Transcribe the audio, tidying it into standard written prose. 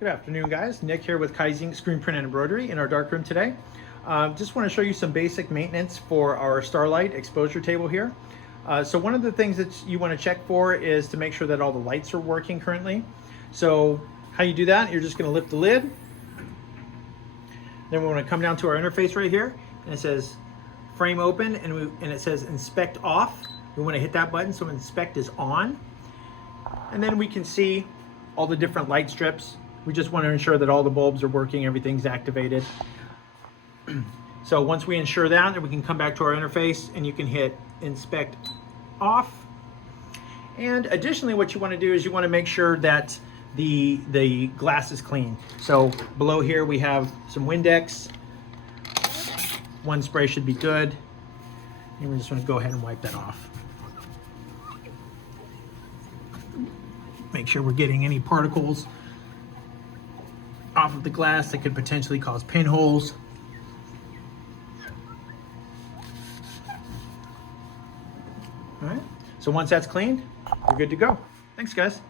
Good afternoon, guys. Nick here with Kaizink Screen Print and Embroidery in our darkroom today. Just want to show you some basic maintenance for our Starlight exposure table here. So one of the things that you want to check for is to make sure that all the lights are working currently. So how you do that, you're just going to lift the lid. Then we want to come down to our interface right here, and it says frame open, and it says inspect off. We want to hit that button so inspect is on. And then we can see all the different light strips. We just want to ensure that all the bulbs are working, everything's activated. So once we ensure that, then we can come back to our interface and you can hit inspect off. And additionally, what you want to do is you want to make sure that the glass is clean. So below here we have some Windex. One spray should be good. And we just want to go ahead and wipe that off. Make sure we're getting any particles off of the glass that could potentially cause pinholes. All right, so once that's clean, you're good to go. Thanks, guys.